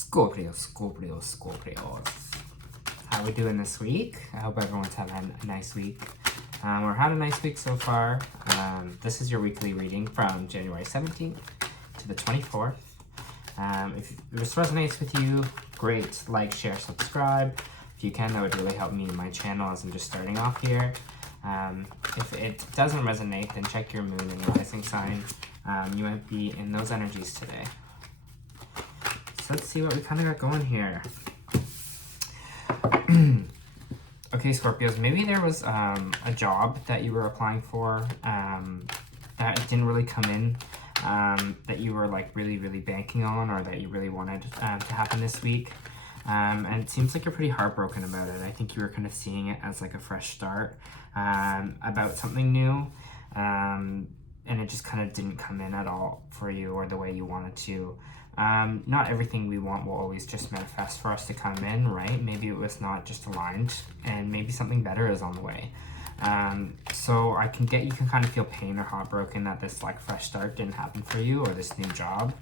Scorpios. How we doing this week? I hope everyone's having a nice week. We're having a nice week so far. This is your weekly reading from January 17th to the 24th. If this resonates with you, great. Like, share, subscribe. If you can, that would really help me and my channel as I'm just starting off here. If it doesn't resonate, then check your moon and rising sign. You might be in those energies today. So let's see what we kind of got going here. Okay, Scorpios, maybe there was a job that you were applying for that didn't really come in, that you were like really banking on, or that you really wanted to happen this week. And it seems like you're pretty heartbroken about it. I think you were kind of seeing it as like a fresh start about something new. And it just kind of didn't come in at all for you or the way you wanted to. Not everything we want will always just manifest for us to come in, right? Maybe it was not just aligned, and maybe something better is on the way. So you can kind of feel pain or heartbroken that this like fresh start didn't happen for you, or this new job.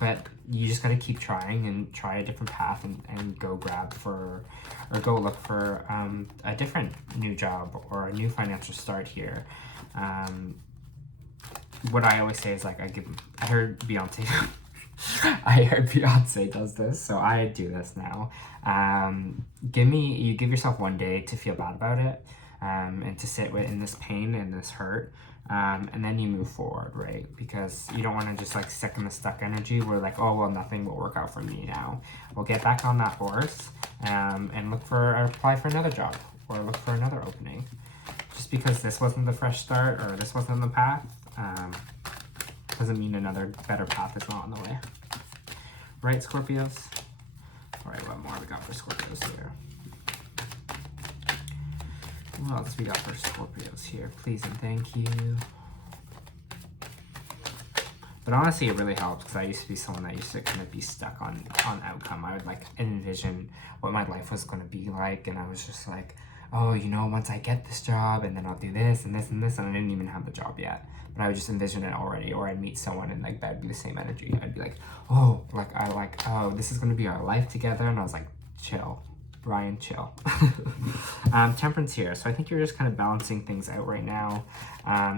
But you just got to keep trying and try a different path and go go look for a different new job or a new financial start here. What I always say is like, I heard Beyonce, I heard Beyonce does this, so I do this now. You give yourself one day to feel bad about it, and to sit in this pain and this hurt. And then you move forward, right? Because you don't want to just like stick in the stuck energy where like, oh, well, nothing will work out for me now. We'll get back on that horse, and apply for another job or look for another opening. Just because this wasn't the fresh start or this wasn't the path, doesn't mean another better path is not on the way. Right, Scorpios? All right, what more we got for Scorpios here? What else we got for Scorpios here? Please and thank you. But honestly, it really helps because I used to be someone that used to kind of be stuck on outcome. I would like envision what my life was going to be like, and I was just like, oh, you know, once I get this job, and then I'll do this and this and this, and I didn't even have the job yet. But I would just envision it already, or I'd meet someone and like that'd be the same energy. I'd be like, oh, this is going to be our life together, and I was like, chill. Brian, chill. Temperance here. So I think you're just kind of balancing things out right now.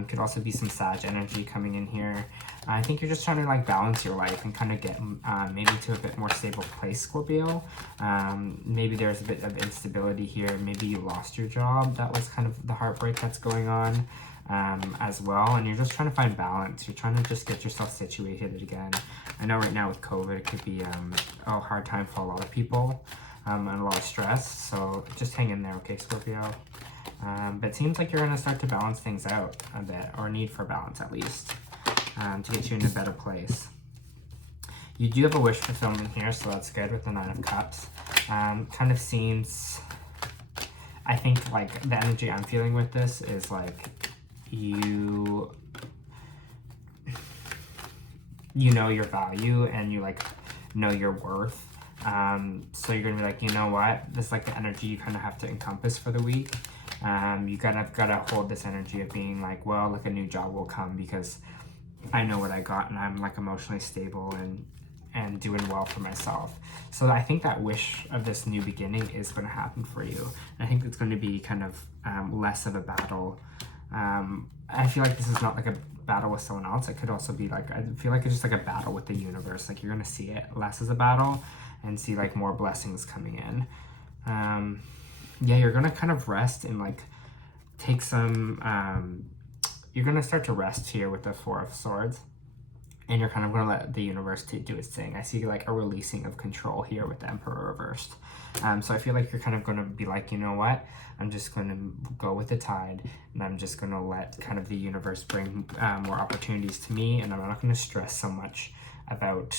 Could also be some Sag energy coming in here. I think you're just trying to like balance your life and kind of get maybe to a bit more stable place, Scorpio. Maybe there's a bit of instability here. Maybe you lost your job. That was kind of the heartbreak that's going on as well. And you're just trying to find balance. You're trying to just get yourself situated again. I know right now with COVID, it could be a hard time for a lot of people. And a lot of stress, so just hang in there, okay, Scorpio? But it seems like you're going to start to balance things out a bit, or need for balance at least, to get you in a better place. You do have a wish fulfillment here, so that's good with the 9 of Cups. Kind of seems, I think, like, the energy I'm feeling with this is, like, you know your value, and you, like, know your worth. So you're gonna be like, you know what, this is like the energy you kind of have to encompass for the week. You gotta hold this energy of being like, well, like a new job will come because I know what I got, and I'm like emotionally stable and doing well for myself. So I think that wish of this new beginning is going to happen for you. And I think it's going to be kind of less of a battle. I feel like this is not like a battle with someone else. It could also be like, I feel like it's just like a battle with the universe. Like you're going to see it less as a battle and see like more blessings coming in. Yeah, you're going to kind of rest and like take some, you're going to start to rest here with the 4 of Swords. And you're kind of going to let the universe do its thing. I see like a releasing of control here with the Emperor reversed. So I feel like you're kind of going to be like, you know what? I'm just going to go with the tide, and I'm just going to let kind of the universe bring more opportunities to me, and I'm not going to stress so much about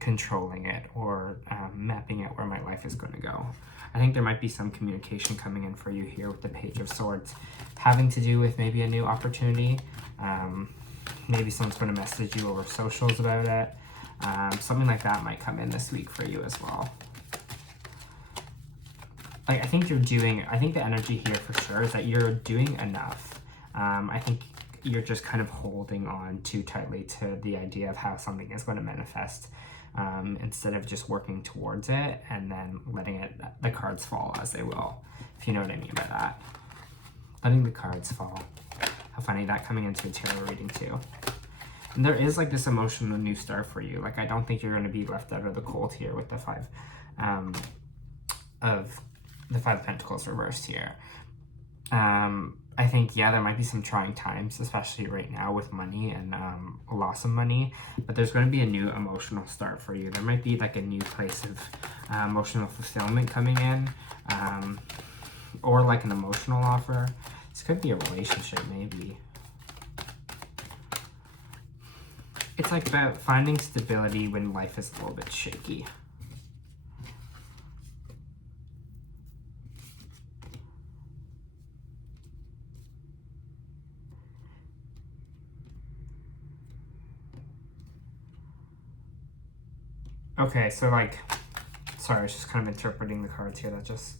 controlling it or mapping out where my life is going to go. I think there might be some communication coming in for you here with the Page of Swords, having to do with maybe a new opportunity. Maybe someone's going to message you over socials about it. Something like that might come in this week for you as well. Like, I think the energy here for sure is that you're doing enough. I think you're just kind of holding on too tightly to the idea of how something is going to manifest, instead of just working towards it and then letting the cards fall as they will, if you know what I mean by that. Letting the cards fall. How funny, that coming into a tarot reading too. And there is like this emotional new start for you. Like, I don't think you're going to be left out of the cold here with the five of Pentacles reversed here. I think, yeah, there might be some trying times, especially right now with money and a loss of money, but there's going to be a new emotional start for you. There might be like a new place of emotional fulfillment coming in, or like an emotional offer. This could be a relationship, maybe. It's like about finding stability when life is a little bit shaky. Okay, so like, sorry, I was just kind of interpreting the cards here that just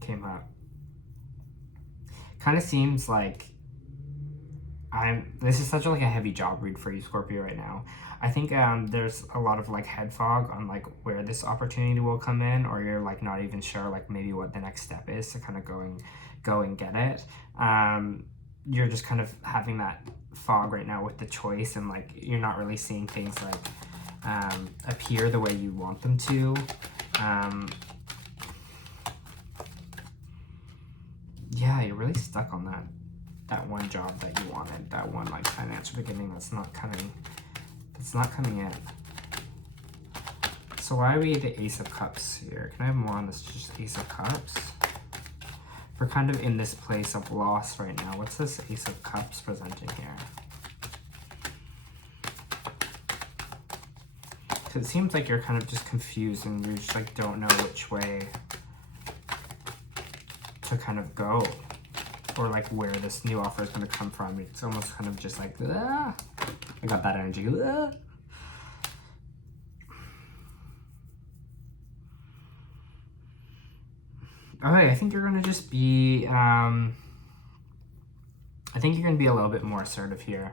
came up. Kind of seems like this is such like a heavy job read for you, Scorpio, right now. I think there's a lot of like head fog on like where this opportunity will come in, or you're like not even sure like maybe what the next step is to kind of go and get it. You're just kind of having that fog right now with the choice, and like you're not really seeing things like appear the way you want them to. Yeah, you're really stuck on that one job that you wanted, that one like financial beginning that's not coming in. So why are we the Ace of Cups here? Can I have more on this just Ace of Cups? We're kind of in this place of loss right now. What's this Ace of Cups presenting here? Because it seems like you're kind of just confused and you just like don't know which way to kind of go, or like where this new offer is going to come from. It's almost kind of just like, ah! I got that energy. Ah! Okay, I think you're going to just be, I think you're going to be a little bit more assertive here.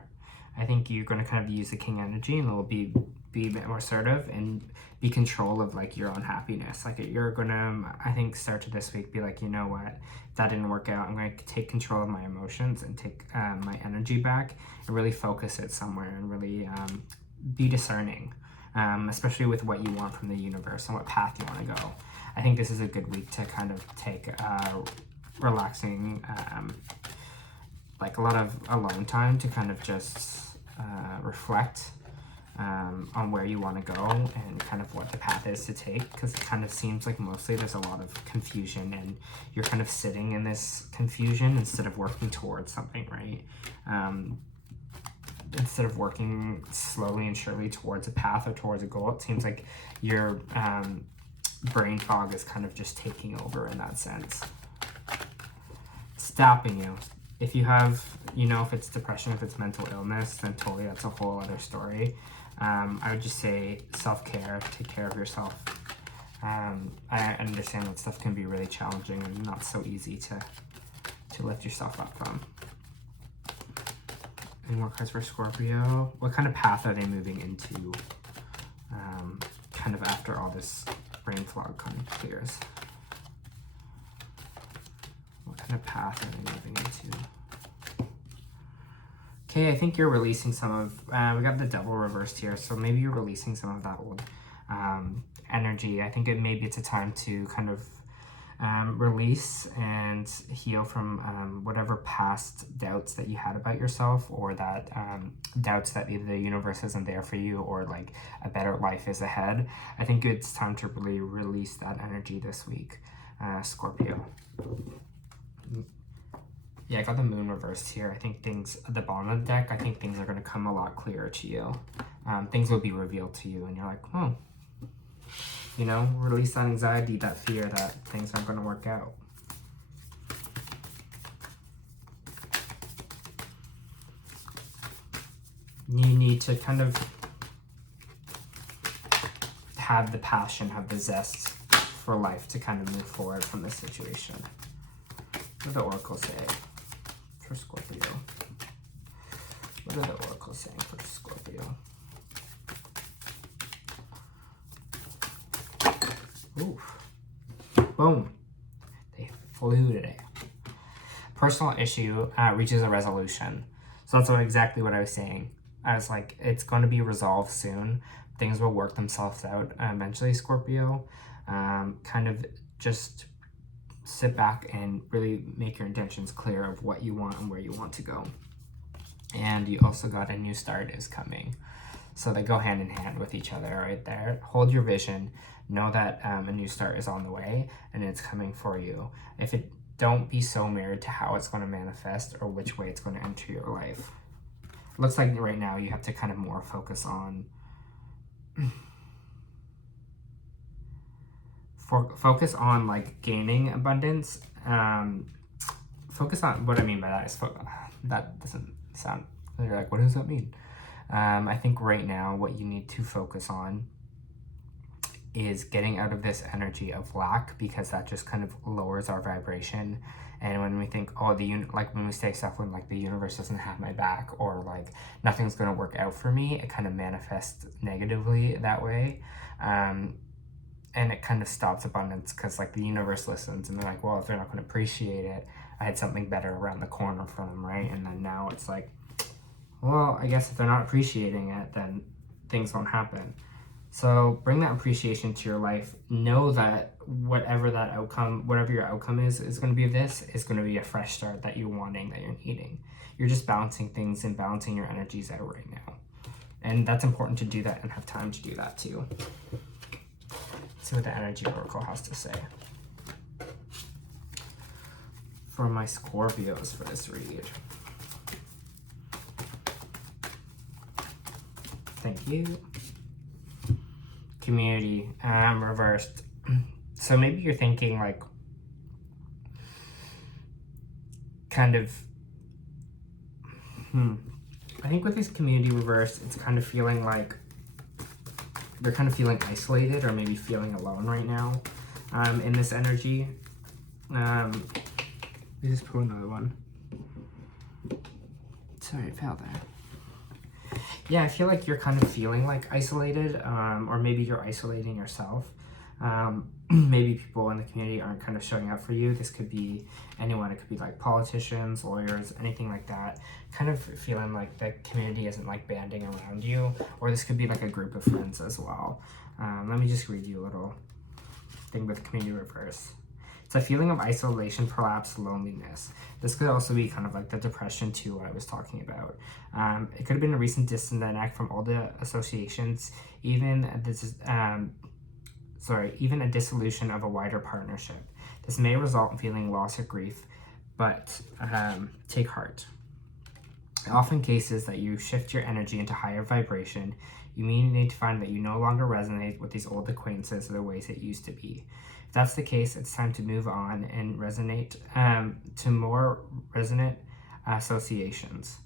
I think you're going to kind of use the King energy and it'll be a bit more assertive and be control of like your own happiness. Like you're going to, I think, start to this week be like, you know what, that didn't work out. I'm going to take control of my emotions and take my energy back and really focus it somewhere and really be discerning, especially with what you want from the universe and what path you want to go. I think this is a good week to kind of take relaxing, like a lot of alone time to kind of just reflect on where you want to go and kind of what the path is to take, because it kind of seems like mostly there's a lot of confusion and you're kind of sitting in this confusion instead of working towards something, right? Instead of working slowly and surely towards a path or towards a goal, it seems like your brain fog is kind of just taking over in that sense, stopping you. If you have, you know, if it's depression, if it's mental illness, then totally that's a whole other story. I would just say self-care, take care of yourself. I understand that stuff can be really challenging and not so easy to lift yourself up from. Any more cards for Scorpio? What kind of path are they moving into kind of after all this brain fog kind of clears? What kind of path are they moving into? Okay, I think you're releasing some of, we got the Devil reversed here, so maybe you're releasing some of that old energy. I think maybe it's a time to kind of release and heal from whatever past doubts that you had about yourself, or that doubts that either the universe isn't there for you or like a better life is ahead. I think it's time to really release that energy this week, Scorpio. Yeah, I got the Moon reversed here. I think things at the bottom of the deck, I think things are going to come a lot clearer to you. Things will be revealed to you and you're like, oh, you know, release that anxiety, that fear that things aren't going to work out. You need to kind of have the passion, have the zest for life to kind of move forward from this situation. What do the Oracle say for Scorpio? What are the oracles saying for Scorpio? Oof. Boom. They flew today. Personal issue reaches a resolution. So that's exactly what I was saying. I was like, it's going to be resolved soon. Things will work themselves out eventually, Scorpio. Kind of just sit back and really make your intentions clear of what you want and where you want to go. And you also got a new start is coming. So they go hand in hand with each other right there. Hold your vision. Know that a new start is on the way and it's coming for you. Don't be so married to how it's going to manifest or which way it's going to enter your life. It looks like right now you have to kind of more focus on focus on like gaining abundance. Focus on what I mean by that is that doesn't sound, you're like, what does that mean? I think right now what you need to focus on is getting out of this energy of lack, because that just kind of lowers our vibration. And when we think, oh, like when we say stuff when like the universe doesn't have my back, or like nothing's going to work out for me, it kind of manifests negatively that way. And it kind of stops abundance, because like the universe listens and they're like, well, if they're not going to appreciate it, I had something better around the corner for them, right? And then now it's like, well, I guess if they're not appreciating it, then things won't happen. So bring that appreciation to your life. Know that whatever your outcome is going to be is going to be a fresh start that you're wanting, that you're needing. You're just balancing things and balancing your energies out right now. And that's important to do that and have time to do that too. Let's see what the energy oracle has to say for my Scorpios for this read. Thank you. Community, reversed. So maybe you're thinking like, kind of, I think with this community reversed, it's kind of feeling like you're kind of feeling isolated or maybe feeling alone right now in this energy. Let me just pull another one. Sorry, it fell there. Yeah, I feel like you're kind of feeling like isolated, or maybe you're isolating yourself. Maybe people in the community aren't kind of showing up for you. This could be anyone. It could be like politicians, lawyers, anything like that. Kind of feeling like the community isn't like banding around you, or this could be like a group of friends as well. Let me just read you a little thing with community reverse. It's a feeling of isolation, perhaps loneliness. This could also be kind of like the depression too, what I was talking about. It could have been a recent disconnect from all the associations, even a dissolution of a wider partnership. This may result in feeling loss or grief, but take heart. Often cases that you shift your energy into higher vibration, you may need to find that you no longer resonate with these old acquaintances or the ways it used to be. If that's the case, it's time to move on and resonate to more resonant associations.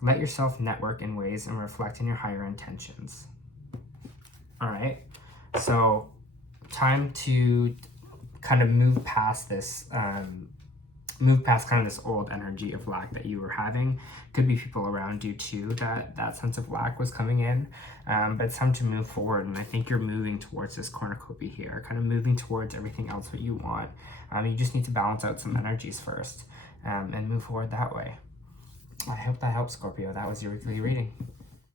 Let yourself network in ways and reflect on your higher intentions. All right, so time to kind of move past this, kind of this old energy of lack that you were having. Could be people around you too that sense of lack was coming in, but it's time to move forward. And I think you're moving towards this cornucopia here, kind of moving towards everything else what you want. You just need to balance out some energies first and move forward that way. I hope that helps, Scorpio. That was your weekly reading.